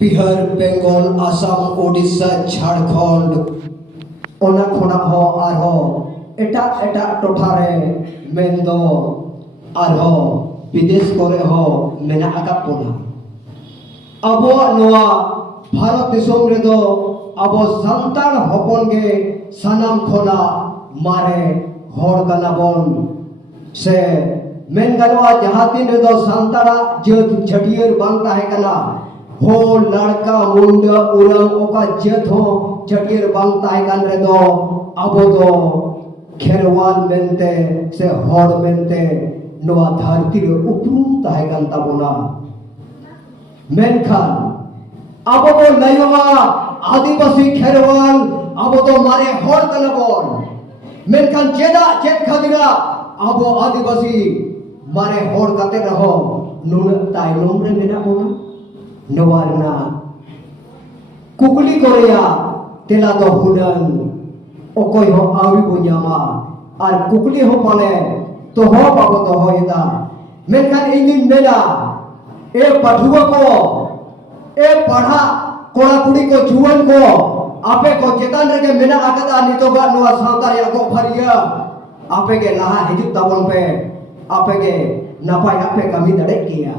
बिहार बेंगल आसाम ओडिशा झारखंड ओना खोना हो आरो एटा एटा टोठारे मेंदो आरो विदेश करे हो मेना आका पोना अबो नोआ भारत दिसोम रे दो अबो संतान हपन गे सनाम खोना मारे होड़ कना बोन से मेन गलवा जहां दिन रे दो संतारा जत छटियर बांग ताहे कना हो लड़का मुंडा उरंग ओका जत हो छटियर बांग ताहे कन रे दो अबो दो खेरवाल मेनते से होड़ मेनते नोआ धरती रे उपरूम ताहे कन ताबोना मेनखान अबो दो नयोआ आदिवासी खेरवाल अबो दो मारे होड़ कना बोन मेनखान चेदा चेद खादिरा अबो आदिवासी मारे होड़ काते रहो नुन ताइनोम रे मेना बोना नवारना कुकुली कोरिया तेला दो हुनन ओकोय हो आवी बुन्यामा और कुकुली हो पाले तो हो बाबो तो हो इदा मेनखान इंजिन मेला ए पठुआ को ए पढ़ा कोड़ा कुड़ी को जुवन को आपे को चेतन रे के मेना आकदा नितोगा नोआ सावता या को फरिया आपे के लाहा हिजुक ताबन पे आपे के नापाय आपे कमी दड़े किया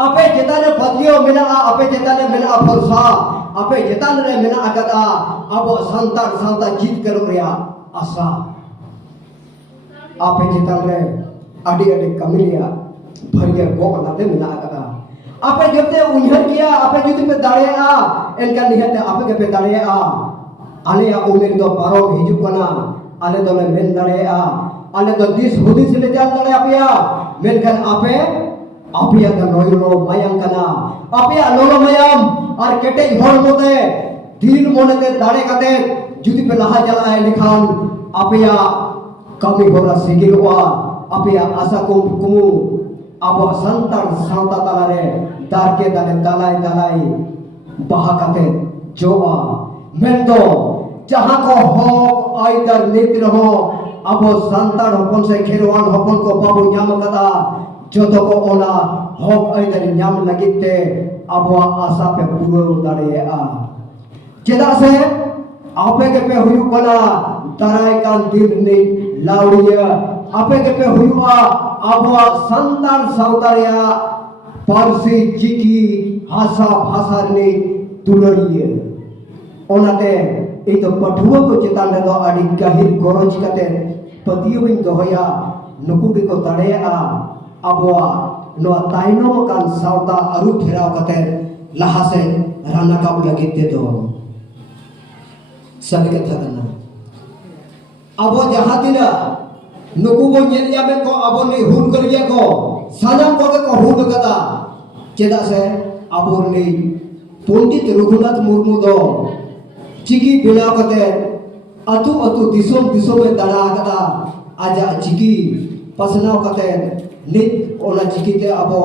आपे चेतन रे पतियो मेना आपे चेतन रे मेना फरसा आपे चेतन रे मेना आकदा अब संतान संता जीत करो रिया आशा आपे चेतन रे अडी अडी कमी लिया भरिया गो नाते मेना आकदा आपे जबते उन्हर किया आपे जुदी पे दाड़ेया एनका निहते आपे के पे दाड़ेया आले या उमेर दो पारो हिजुक कना आले दो मेन दाड़ेया आले दो दिस हुदिस ले जान दाड़े आपिया मेनखान आपे आपिया का नोयलो मायम कना आपिया लोलो मायम और केटे होड़ मोते दिन मोनेते दाड़े काते जुदी पे लहा जला है लिखान आपिया कमी होरा सिगिलवा आपिया आशा कुमु अब संतान सावता तालारे दारके दाले दालाई दालाई बहाकाते जोआ मेंदो जहां को हो आइदर नीति रहो अब संतान हपन से खेरवान हपन को बाबू न्याम कदा जोतो को ओला होक आइदर न्याम लगिते अब आशा पे पूरो दाड़े आ चेदा से आपे के पे हुयु कला तराई कान दिन ने लाउड़िया आपे के पे हुयुआ अब संतान सावतारिया पारसी जिकी भाषा भाषा ने तुलरिए ओनाते ए तो पठुआ को चेतान रे दो आडी गहिर गरज काते पतियो बिन दोहया नुकु के को दाड़ेया अबवा नो ताइनो कान सावता अरु फेराव काते लहा से राना काब लगे दे दो सब के थाना अबो जहां दिना नुकु को नेल याबे को अबो ने हुन करिया को सानाम को हुन कदा चेदा से अबो ने पंडित रघुनाथ मुर्मू दो चिकी बिना कते अतु अतु दिसोम दिसोम में दाड़ा कदा आजा चिकी पसनाव कते नित ओना चिकी ते अबो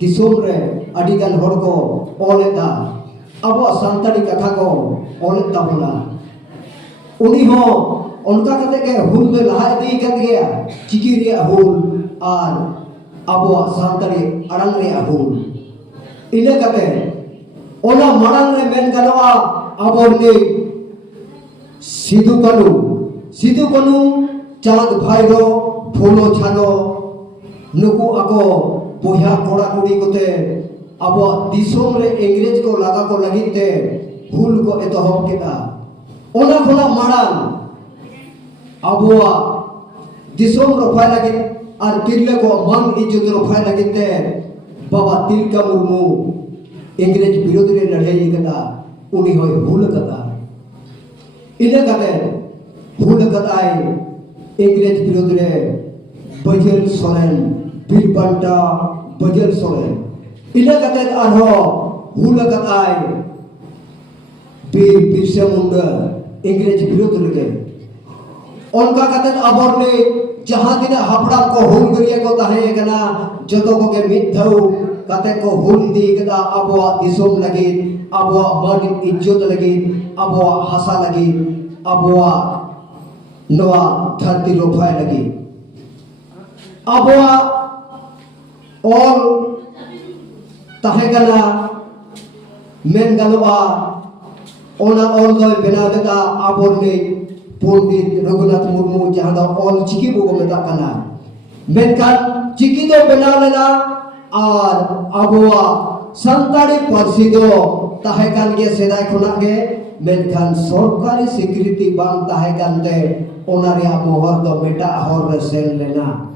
दिसोम रे अडी गान होड़ को ओलेदा अबो संताली कथा को ओलेदा बोला उनी हो उनका कते के हुल में लहा दी कर गया चिकी रे हुल और अबो संताली अड़ंग रे हुल इने कते ओना मड़ंग रे मेन गलवा अबो ने सिधु कनु चाँद भाईरो फूलो छानो नुकु आको बोया कोड़ा कुड़ी कोते अब दिसोम रे इंग्रेज को लगा को लगिते हुल को एतोहब केदा ओना खोला माड़ान अबुआ दिसोम रफाय लगे और तिरले को मन इज्जत रफाय लगिते बाबा तिलका मुर्मू इंग्रेज विरोध रे लड़ाई कदा उनी होय हुल कदा इने कते हुल कदाय इंग्रेज विरोध रे बजल सोरेन बीरबंटा बजल सोरेन इने कते आरो हुल कदाय बीर बिरसा मुंडा इंग्रेज विरोध रे उनका कते अबर ने जहां दिन हपड़ा को हुल गरिया को ताहे कना जतो को के मिथौ कते को हुल दी कदा अबवा दिसोम लगे अबवा मन इज्जत लगे अबवा हसा लगे अबवा नवा धरती रोफाय लगे अबवा और ताहे कना men galoa ona ol doi bena kata abor ni Pundit Raghunath Murmu jahan do ol chiki bo meta kana menkan chiki do bena lena ar abua santari parsi do tahekan ge sedai khona ge menkan sorkari security bang tahekan te onaria mohor do meta hor resel lena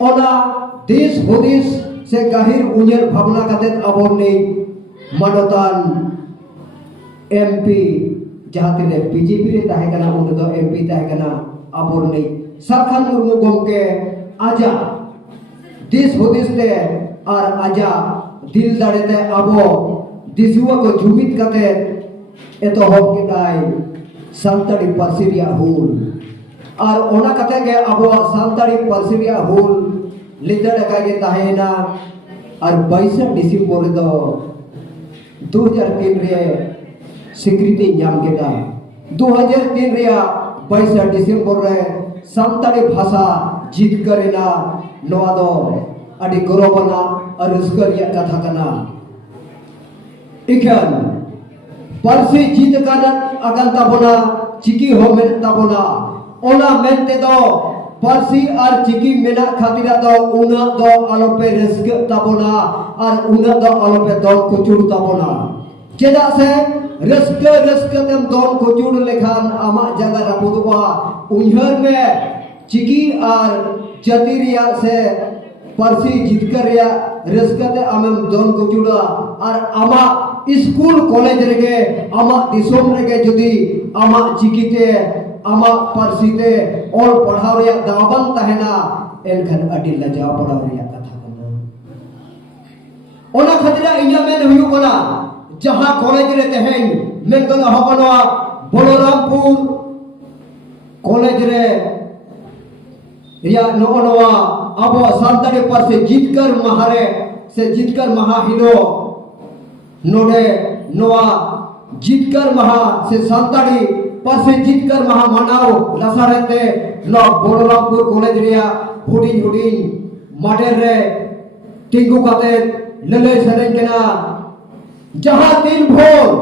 ona dis hudis se gahir unyer bhavna katet abor ni manotan MP jahat ini BJP re tahe kana uno do MP tahe kana abor ni Sarkhan Murmu gomke aja dis hudis te ar aja dil dare te abo disuwa ko jumit kate eto hob kedai santari parsi ria hul ar ona kate ge abo santari parsi ria hul leader ka ge tahe na ar 22 Disember do 2003 रे स्वीकृति नाम केटा 2003 रे 22 December रे सान्ताली भाषा जीत करेना नोआ दो अडी गौरवना और रस्करिया कथा कना इखन पारसी जीत काना अगन ताबोना चिकी हो मेन ताबोना ओना मेनते दो पारसी और चिकी मेना खातिरा दो उना दो आलोपे रस्क ताबोना और उना दो आलोपे दौड़ कुचुड़ ताबोना चेदा से रस्क तेम दौड़ कुचुड़ लेखान आमा जगह रपुदुआ उन्हर में चिकी और जतिरिया से पारसी जीतकर या रस्कते आमेम दौड़ कुचुड़ा और आमा स्कूल कॉलेज रेगे आमा दिसोम रेगे जुदी आमा चिकीते आमा पारसीते और पढ़ाव या दाबन तहना एनखन अडी लजा पढ़ाव या कथा कना ओना खतरा इया में हुयु कना जहां कॉलेज रे तहन मेंगल हबनवा बलरामपुर कॉलेज रे या नोनवा अब सान्ताली पारसी जीतकर महारे से जीतकर महा हिलो नोडे नोआ जीतकर महा से सान्ताली पारसी जीतकर महा मानाव लसारेते नो बलरामपुर कॉलेज रिया हुडिन हुडिन माटेर रे टिंगु काते लले सरें केना जहां दिन भोर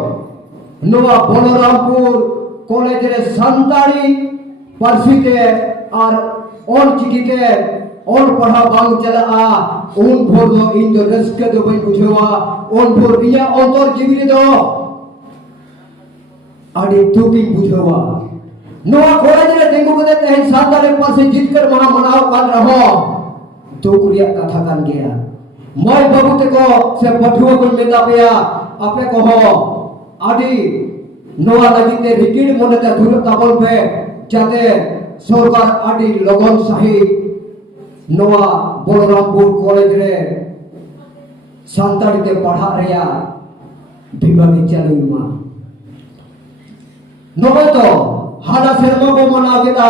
नोआ बलरामपुर कॉलेज रे सान्ताली पारसी ते और चिकीते और पढ़ा बांग चला उन भोर दो इन दो रस्क दो बन बुझवा उन भोर इया अंतर जीवी दो आदि तुकिन बुझवा नोआ कॉलेज रे तेंगु कदे तहन सान्ताली पारसी जीतकर महा मनाव कान रहो तो कुरिया कथा कान गया मैं बाबू ते को से पठुआ को मेता पेया आपे कहो आदि नोआ लगिते रिकिड मोनेते धुर ताबल पे जाते सरकार आदि लगन साही नोआ बलरामपुर कॉलेज रे सान्ताली ते पढ़ा रेया बिमारी चालुमा नोए तो हाना शर्मा को मनाव केता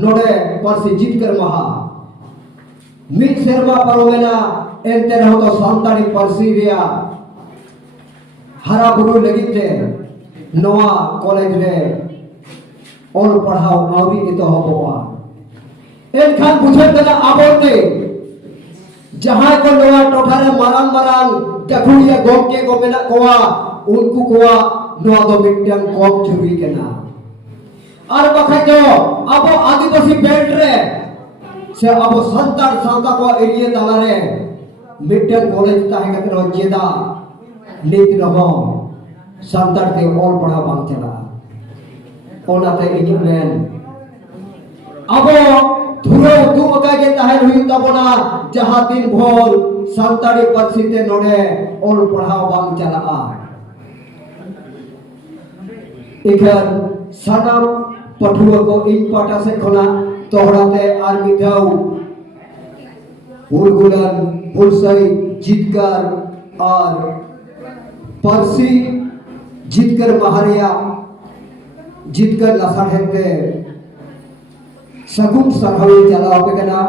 नोडे पारसी जीतकर महा मिट शर्मा परमेना एंते रहो तो सान्ताली पारसी रेया हरा बुरु लगिते नोआ कॉलेज रे और पढ़ाओ आवरी इतो होबा एनखान बुझे तना आबोते जहां को नोआ टोठारे मारांग मारांग टखुड़िया गोमके को मेना कोआ उनको कोआ नोआ दो मिटन कम चुरी केना और बखै तो अबो आदिवासी बेल्ट रे से अबो संतार सांता को एरिया ताला रे मिटन कॉलेज ताहे कतरो जेदा लेत रहो संतार ते और पढ़ा बांग चला ओनाते इनि मेन अबो धुरो दु अका के ताहेन हुई तबना जहां दिन भोर सान्ताली पारसी ते नोडे और पढ़ाव बांग चला इखर सनम पठुआ को इन पाटा से खना तोहराते आर मिथाउ हुलगुलन हुलसई जीतकर और पारसी जीतकर महारिया जीतकर लसाढ़े सगुन सरहवी चलाओ पे कना